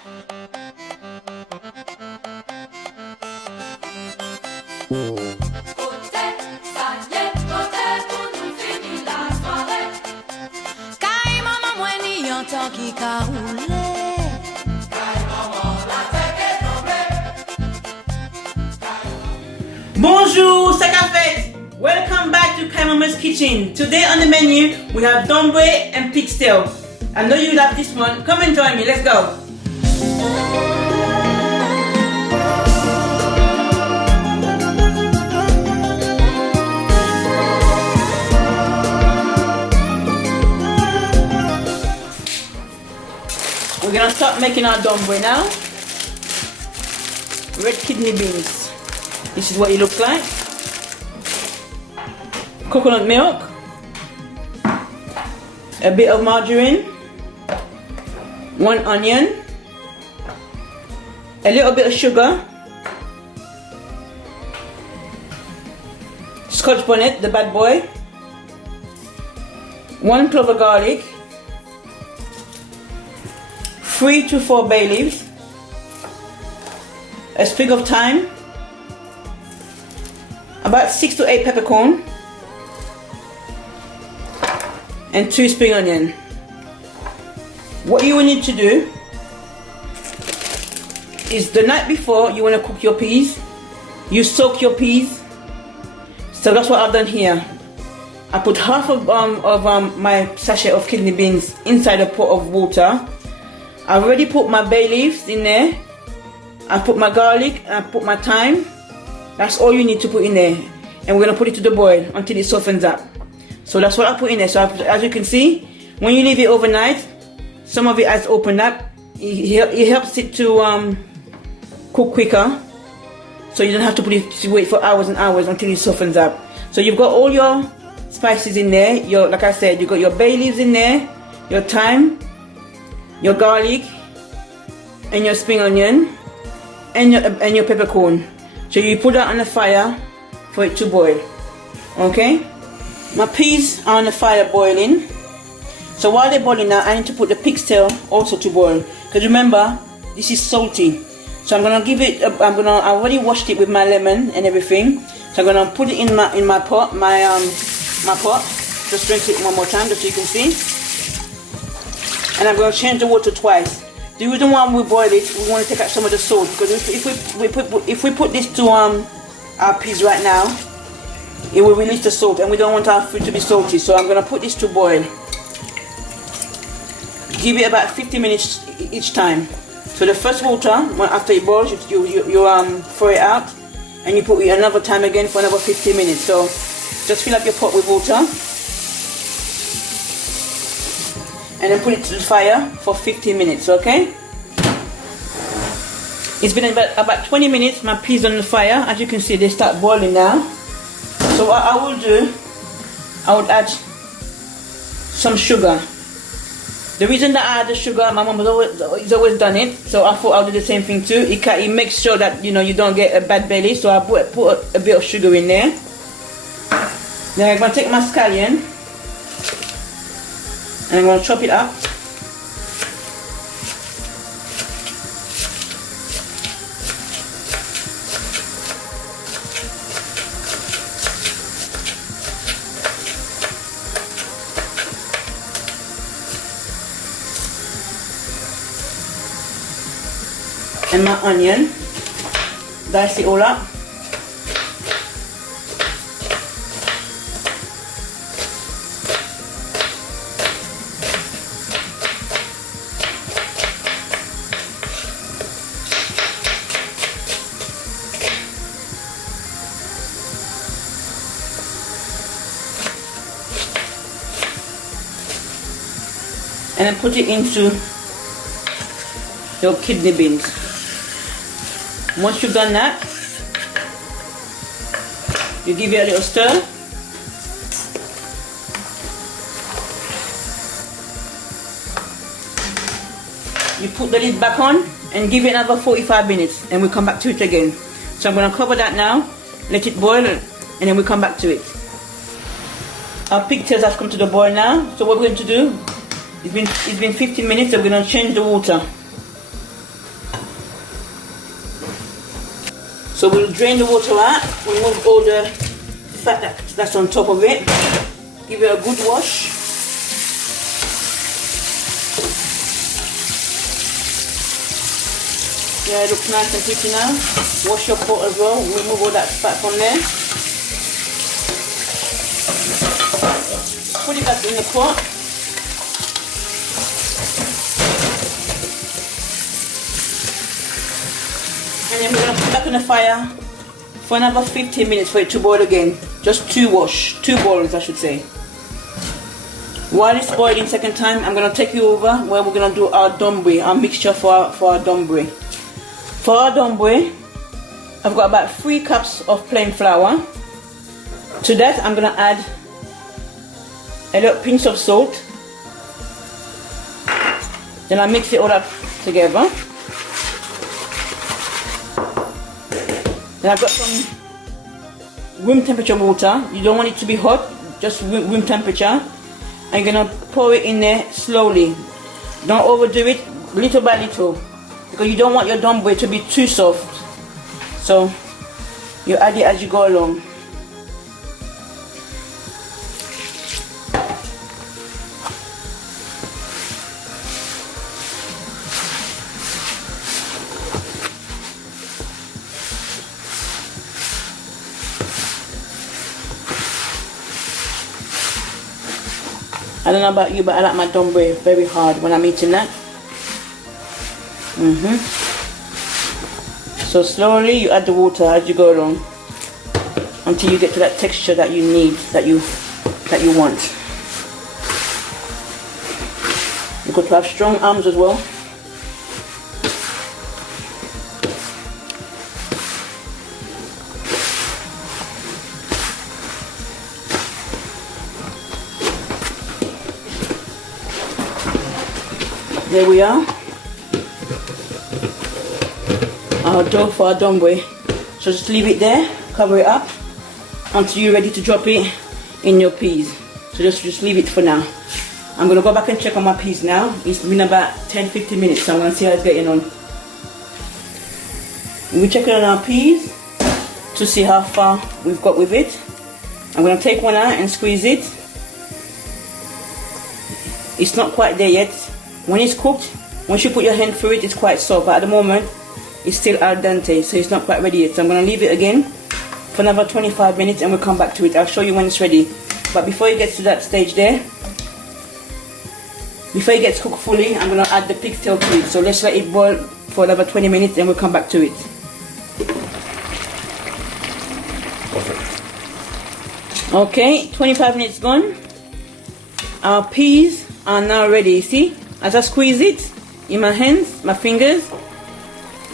Kaimaman mwen ni yon tan ki ka roule. Kaimaman la teke Dombré. Bonjour, c'est Café. Welcome back to Kaimaman's kitchen. Today on the menu we have Dombré and pigtail. I know you love this one. Come and join me. Let's go. We're gonna start making our dombré now. Red kidney beans. This is what it looks like. Coconut milk. A bit of margarine. 1 onion. A little bit of sugar. Scotch bonnet, the bad boy. 1 clove of garlic. 3 to 4 bay leaves, a sprig of thyme, about 6 to 8 peppercorn, and 2 spring onion. What you will need to do is the night before you want to cook your peas, you soak your peas. So that's what I've done here. I put half of my sachet of kidney beans inside a pot of water. I've already put my bay leaves in there. I put my garlic and I put my thyme. That's all you need to put in there. And we're going to put it to the boil until it softens up. So that's what I put in there. So as you can see, when you leave it overnight, some of it has opened up. It helps it to cook quicker. So you don't have to wait for hours and hours until it softens up. So you've got all your spices in there. Like I said, you've got your bay leaves in there, your thyme, your garlic, and your spring onion, and your peppercorn. So you put that on the fire for it to boil. Okay? My peas are on the fire boiling. So while they're boiling now, I need to put the pigtail also to boil. Because remember, this is salty. So I'm gonna give it. I already washed it with my lemon and everything. So I'm gonna put it in my pot, my pot. Just rinse it one more time, just so you can see. And I'm going to change the water twice. The reason why we boil it, we want to take out some of the salt, because if we put this to our peas right now, it will release the salt, and we don't want our food to be salty. So I'm going to put this to boil. Give it about 50 minutes each time. So the first water, after it boils, you throw it out, and you put it another time again for another 50 minutes. So just fill up your pot with water. And then put it to the fire for 15 minutes, okay? It's been about 20 minutes, my peas on the fire. As you can see, they start boiling now. So what I will do, I would add some sugar. The reason that I add the sugar, my mom has always done it, so I thought I'll do the same thing too. It makes sure that you don't get a bad belly, so I put a bit of sugar in there. Then I'm going to take my scallion, and I'm going to chop it up. And my onion, dice it all up. And then put it into your kidney beans. Once you've done that, you give it a little stir. You put the lid back on and give it another 45 minutes and we'll come back to it again. So I'm going to cover that now, let it boil, and then we'll come back to it. Our pigtails have come to the boil now. So what we're going to do, it's been 15 minutes, so we're going to change the water. So we'll drain the water out, remove all the fat that's on top of it, give it a good wash. Yeah, it looks nice and pretty now. Wash your pot as well, remove all that fat from there. Put it back in the pot. And then we're going to put it back on the fire for another 15 minutes for it to boil again. Just two boils I should say. While it's boiling second time, I'm going to take you over where we're going to do our dombré, our mixture for our dombré. For our dombré, I've got about 3 cups of plain flour. To that I'm going to add a little pinch of salt. Then I mix it all up together. Then I've got some room temperature water. You don't want it to be hot, just room temperature. And you're gonna pour it in there slowly. Don't overdo it, little by little, because you don't want your dombré to be too soft. So you add it as you go along. I don't know about you, but I like my dombré very hard when I'm eating that. So slowly you add the water as you go along until you get to that texture that you need, that you want. You've got to have strong arms as well. There we are, our dough for our dombré. So just leave it there, cover it up until you're ready to drop it in your peas. So just leave it for now. I'm going to go back and check on my peas now. It's been about 10-15 minutes, so I'm going to see how it's getting on. We're checking on our peas to see how far we've got with it. I'm going to take one out and squeeze it. It's not quite there yet. When it's cooked, once you put your hand through it, it's quite soft, but at the moment it's still al dente, so it's not quite ready yet. So I'm going to leave it again for another 25 minutes and we'll come back to it. I'll show you when it's ready. But before it gets to that stage there, before it gets cooked fully, I'm going to add the pig's tail to it. So let's let it boil for another 20 minutes and we'll come back to it. Okay, 25 minutes gone. Our peas are now ready. You see? As I squeeze it in my hands, my fingers,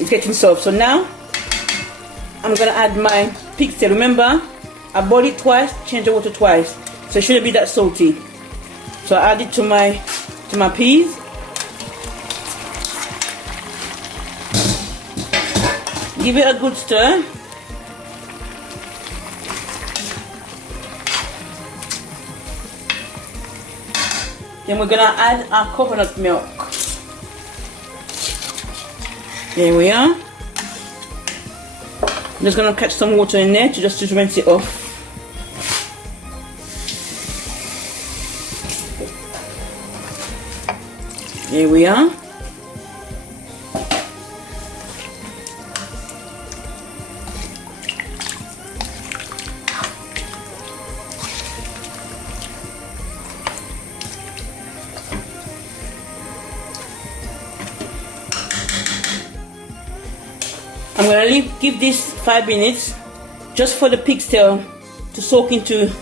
it's getting soft. So now I'm going to add my pig's tail. Remember, I boiled it twice, changed the water twice, so it shouldn't be that salty. So I add it to my peas. Give it a good stir. Then we're going to add our coconut milk. There we are. I'm just going to catch some water in there to just rinse it off. There we are. I'm going to give this 5 minutes just for the pig's tail to soak into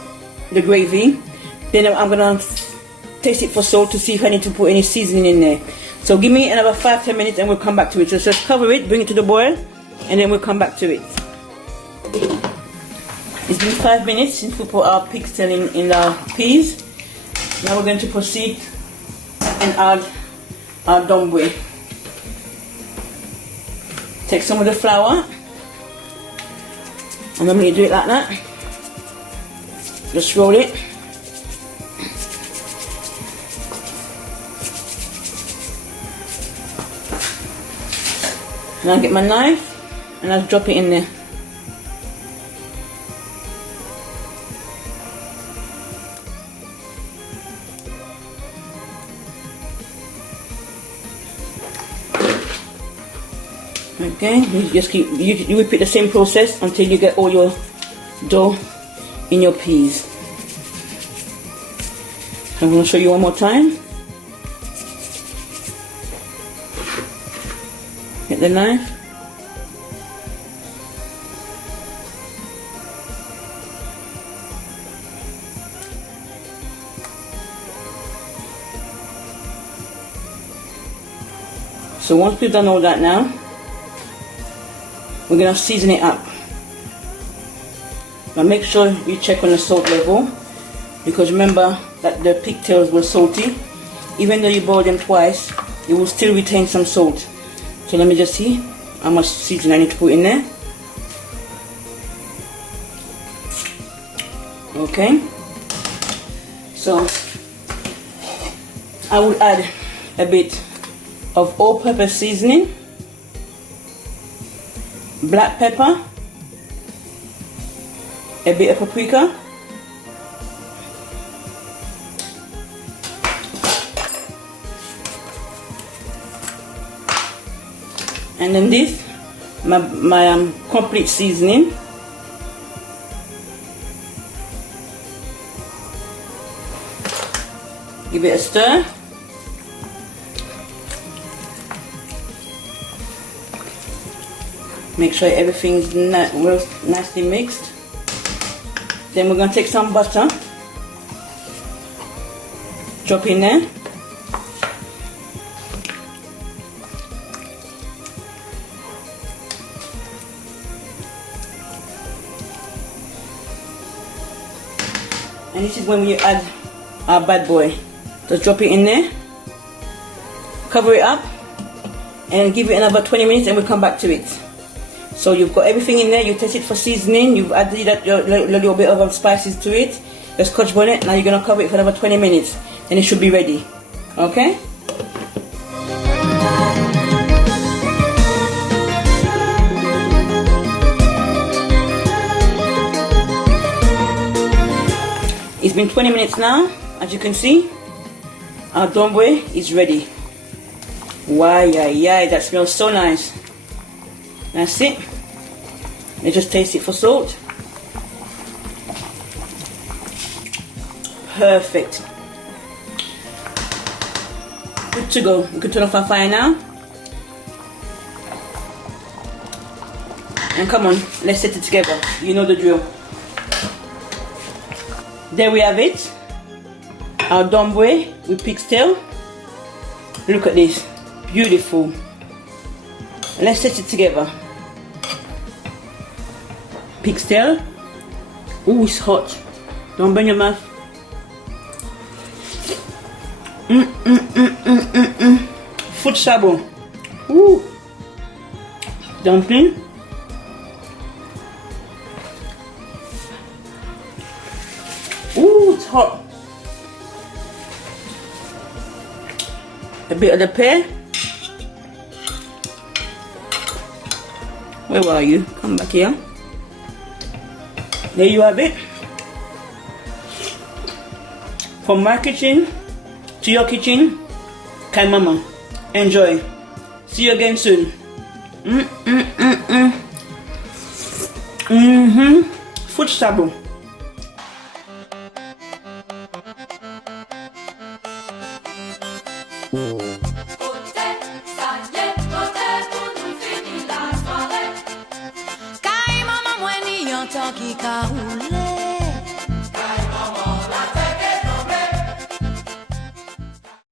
the gravy. Then I'm going to taste it for salt to see if I need to put any seasoning in there. So give me another 5-10 minutes and we'll come back to it. So just cover it, bring it to the boil, and then we'll come back to it. It's been 5 minutes since we put our pig's tail in our peas. Now we're going to proceed and add our dombré. Take some of the flour, and normally you do it like that. Just roll it. And I'll get my knife and I'll drop it in there. Okay, you just keep, you repeat the same process until you get all your dough in your peas. I'm going to show you one more time. Get the knife. So once we've done all that now, we're going to season it up. Now make sure you check on the salt level, because remember that the pigtails were salty. Even though you boil them twice, it will still retain some salt. So let me just see how much seasoning I need to put in there. Okay. So I will add a bit of all-purpose seasoning, black pepper, a bit of paprika, and then this, my complete seasoning. Give it a stir. Make sure everything's nicely mixed. Then we're going to take some butter, drop in there. And this is when we add our bad boy. Just drop it in there, cover it up, and give it another 20 minutes and we'll come back to it. So you've got everything in there, you test it for seasoning, you've added that little bit of spices to it, the scotch bonnet. Now you're going to cover it for another 20 minutes and it should be ready. Okay? It's been 20 minutes now. As you can see, our dombré is ready. Wow, yeah, that smells so nice. That's it. Let's just taste it for salt. Perfect. Good to go. We can turn off our fire now. And come on, let's set it together. You know the drill. There we have it. Our dombré with pig's tail. Look at this. Beautiful. Let's set it together. Pig's tail. Ooh, it's hot. Don't burn your mouth. FOUT SABON. Ooh. Dumpling. Ooh, it's hot. A bit of the pear. Where are you? Come back here. There you have it. From my kitchen to your kitchen, kaimaman. Enjoy. See you again soon. FOUT SABON. Kaimaman, qui ka roule.